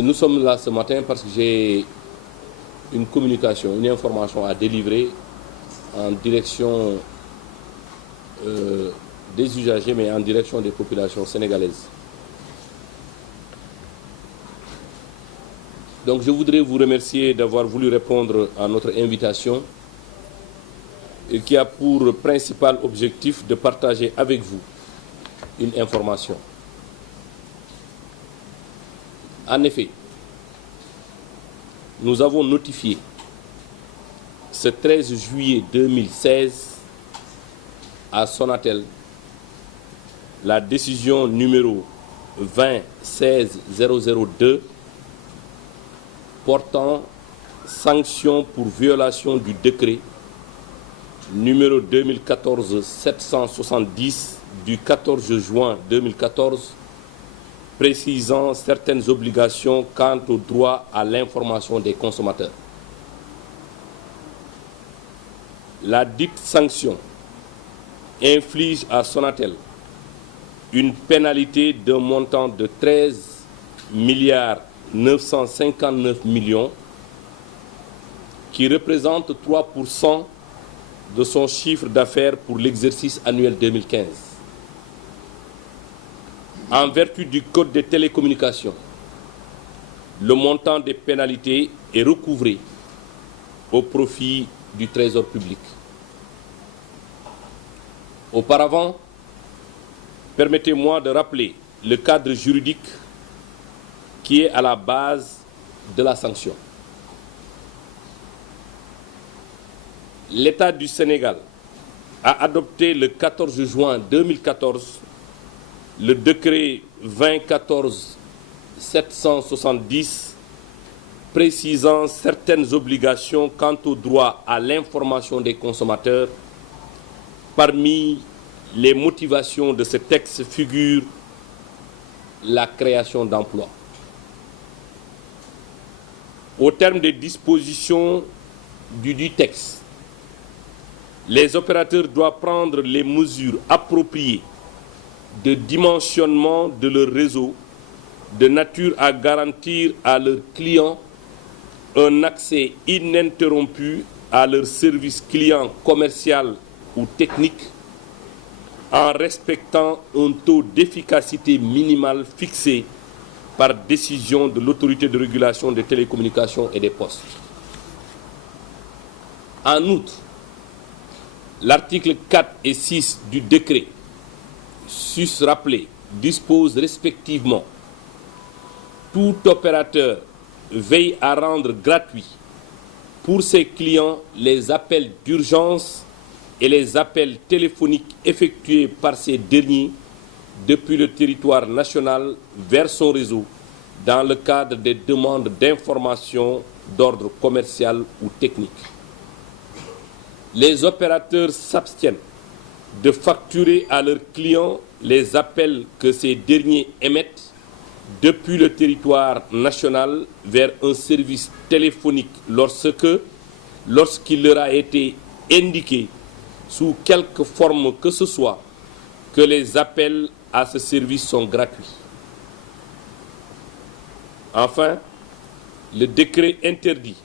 Nous sommes là ce matin parce que j'ai une communication, une information à délivrer en direction des usagers, mais en direction des populations sénégalaises. Donc je voudrais vous remercier d'avoir voulu répondre à notre invitation et qui a pour principal objectif de partager avec vous une information. En effet, nous avons notifié ce 13 juillet 2016 à Sonatel la décision numéro 2016-002 portant sanction pour violation du décret numéro 2014-770 du 14 juin 2014 précisant certaines obligations quant au droit à l'information des consommateurs. La dite sanction inflige à Sonatel une pénalité d'un montant de 13 milliards 959 millions qui représente 3% de son chiffre d'affaires pour l'exercice annuel 2015. En vertu du Code des télécommunications, le montant des pénalités est recouvré au profit du Trésor public. Auparavant, permettez-moi de rappeler le cadre juridique qui est à la base de la sanction. L'État du Sénégal a adopté le 14 juin 2014 le décret 2014-770 précisant certaines obligations quant au droit à l'information des consommateurs. Parmi les motivations de ce texte figure la création d'emplois. Au terme des dispositions du texte, les opérateurs doivent prendre les mesures appropriées de dimensionnement de leur réseau de nature à garantir à leurs clients un accès ininterrompu à leur service client commercial ou technique en respectant un taux d'efficacité minimal fixé par décision de l'autorité de régulation des télécommunications et des postes. En outre, l'article 4 et 6 du décret sus-rappelé dispose respectivement: tout opérateur veille à rendre gratuit pour ses clients les appels d'urgence et les appels téléphoniques effectués par ces derniers depuis le territoire national vers son réseau dans le cadre des demandes d'information d'ordre commercial ou technique. Les opérateurs s'abstiennent de facturer à leurs clients les appels que ces derniers émettent depuis le territoire national vers un service téléphonique lorsqu'il leur a été indiqué sous quelque forme que ce soit que les appels à ce service sont gratuits. Enfin, le décret interdit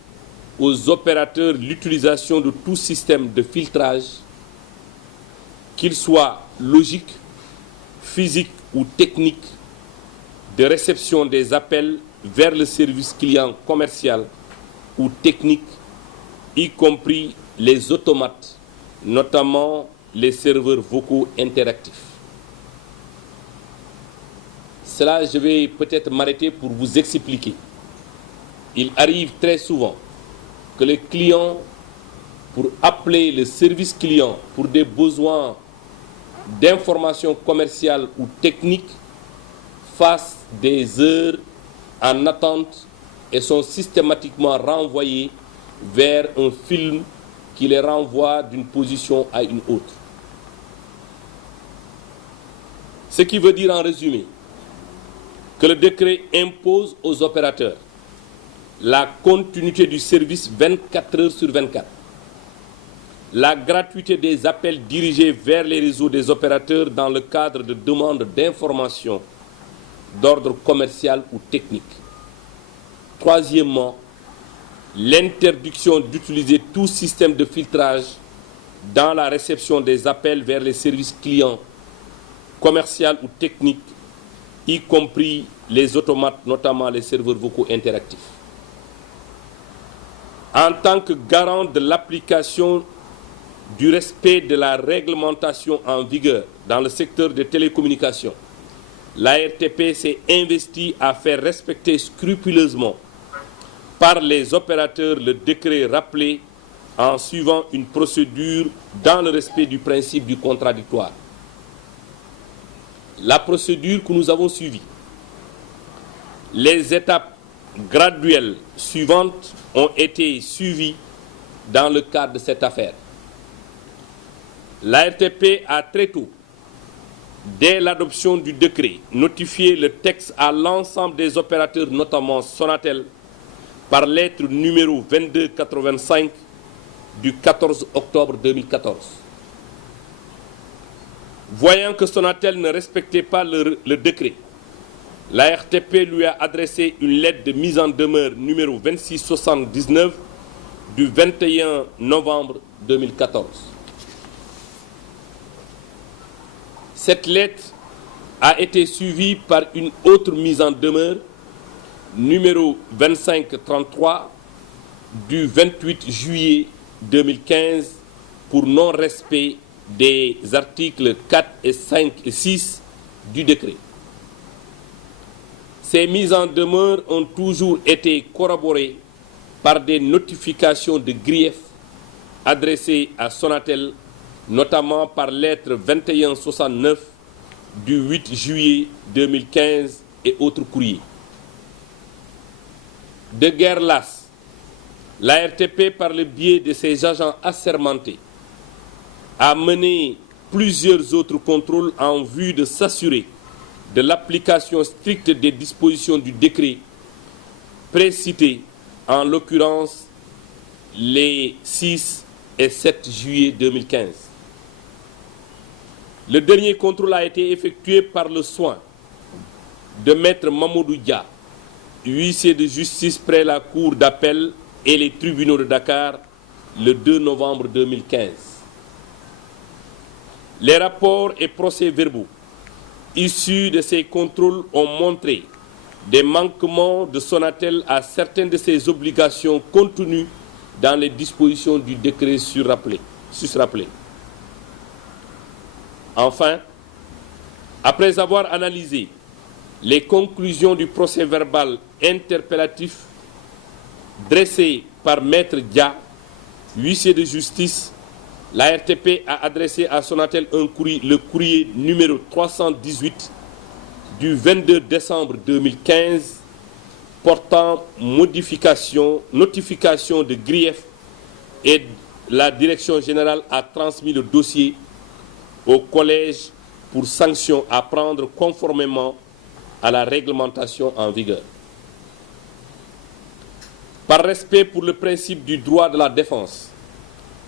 aux opérateurs l'utilisation de tout système de filtrage, qu'il soit logique, physique ou technique, de réception des appels vers le service client commercial ou technique, y compris les automates, notamment les serveurs vocaux interactifs. Cela, je vais peut-être m'arrêter pour vous expliquer. Il arrive très souvent que les clients, pour appeler le service client pour des besoins d'information commerciale ou technique, fassent des heures en attente et sont systématiquement renvoyés vers un film qui les renvoie d'une position à une autre. Ce qui veut dire en résumé que le décret impose aux opérateurs la continuité du service 24 heures sur 24, la gratuité des appels dirigés vers les réseaux des opérateurs dans le cadre de demandes d'information d'ordre commercial ou technique, Troisièmement, l'interdiction d'utiliser tout système de filtrage dans la réception des appels vers les services clients, commerciaux ou techniques, y compris les automates, notamment les serveurs vocaux interactifs. En tant que garant de l'application du respect de la réglementation en vigueur dans le secteur des télécommunications, l'ARTP s'est investie à faire respecter scrupuleusement par les opérateurs le décret rappelé en suivant une procédure dans le respect du principe du contradictoire. La procédure que nous avons suivie, les étapes graduelles suivantes ont été suivies dans le cadre de cette affaire. L'ARTP a très tôt, dès l'adoption du décret, notifié le texte à l'ensemble des opérateurs, notamment Sonatel, par lettre numéro 2285 du 14 octobre 2014. Voyant que Sonatel ne respectait pas le décret, la RTP lui a adressé une lettre de mise en demeure numéro 2679 du 21 novembre 2014. Cette lettre a été suivie par une autre mise en demeure numéro 2533 du 28 juillet 2015 pour non-respect des articles 4 et 5 et 6 du décret. Ces mises en demeure ont toujours été corroborées par des notifications de grief adressées à Sonatel, notamment par lettre 2169 du 8 juillet 2015 et autres courriers. De guerre lasse, la RTP, par le biais de ses agents assermentés, a mené plusieurs autres contrôles en vue de s'assurer de l'application stricte des dispositions du décret précité, en l'occurrence les 6 et 7 juillet 2015. Le dernier contrôle a été effectué par le soin de Maître Mamadou Dia, huissier de justice près la cour d'appel et les tribunaux de Dakar, le 2 novembre 2015. Les rapports et procès-verbaux issus de ces contrôles ont montré des manquements de Sonatel à certaines de ses obligations contenues dans les dispositions du décret susrappelé. Enfin, après avoir analysé les conclusions du procès-verbal interpellatif dressé par Maître Dia, huissier de justice, la RTP a adressé à Sonatel le courrier numéro 318 du 22 décembre 2015 portant notification de grief, et la direction générale a transmis le dossier au collège pour sanctions à prendre conformément à la réglementation en vigueur. Par respect pour le principe du droit de la défense,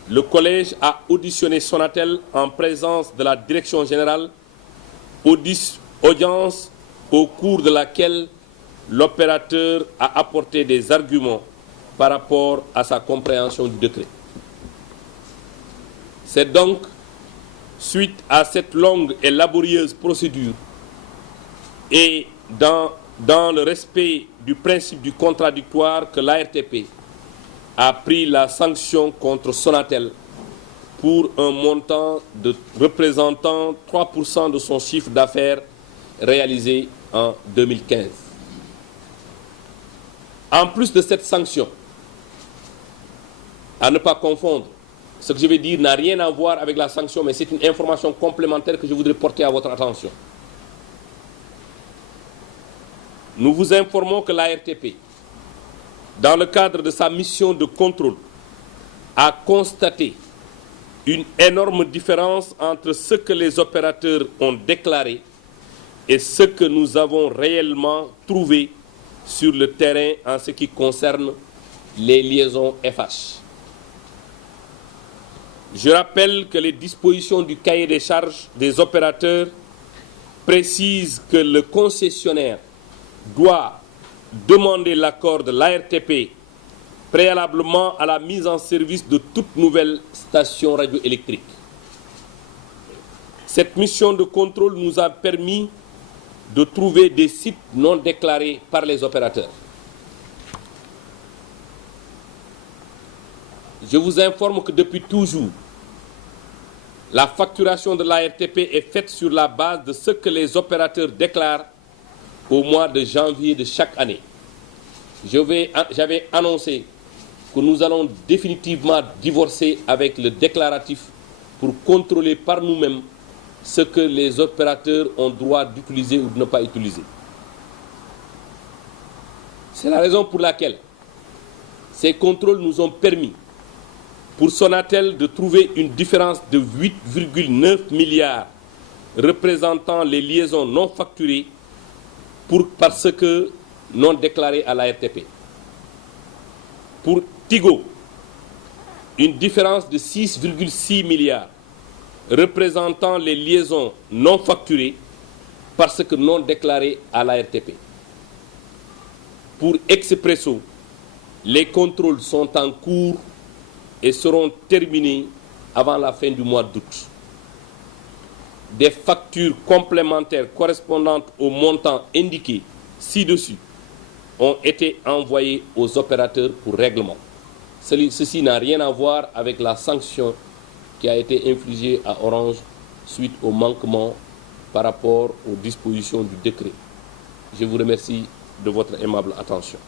le collège a auditionné Sonatel en présence de la direction générale, audience au cours de laquelle l'opérateur a apporté des arguments par rapport à sa compréhension du décret. C'est donc suite à cette longue et laborieuse procédure et dans le respect du principe du contradictoire que l'ARTP a pris la sanction contre Sonatel pour un montant représentant 3% de son chiffre d'affaires réalisé en 2015. En plus de cette sanction, à ne pas confondre, ce que je vais dire n'a rien à voir avec la sanction, mais c'est une information complémentaire que je voudrais porter à votre attention. Nous vous informons que l'ARTP, dans le cadre de sa mission de contrôle, a constaté une énorme différence entre ce que les opérateurs ont déclaré et ce que nous avons réellement trouvé sur le terrain en ce qui concerne les liaisons FH. Je rappelle que les dispositions du cahier des charges des opérateurs précisent que le concessionnaire doit demander l'accord de l'ARTP préalablement à la mise en service de toute nouvelle station radioélectrique. Cette mission de contrôle nous a permis de trouver des sites non déclarés par les opérateurs. Je vous informe que depuis toujours, la facturation de l'ARTP est faite sur la base de ce que les opérateurs déclarent au mois de janvier de chaque année. J'avais annoncé que nous allons définitivement divorcer avec le déclaratif pour contrôler par nous-mêmes ce que les opérateurs ont droit d'utiliser ou de ne pas utiliser. C'est la raison pour laquelle ces contrôles nous ont permis, pour Sonatel, de trouver une différence de 8,9 milliards représentant les liaisons non facturées parce que non déclarées à l'ARTP. Pour Tigo, une différence de 6,6 milliards représentant les liaisons non facturées parce que non déclarées à l'ARTP. Pour Expresso, les contrôles sont en cours et seront terminés avant la fin du mois d'août. Des factures complémentaires correspondantes au montant indiqué ci-dessus ont été envoyées aux opérateurs pour règlement. Ceci n'a rien à voir avec la sanction qui a été infligée à Orange suite au manquement par rapport aux dispositions du décret. Je vous remercie de votre aimable attention.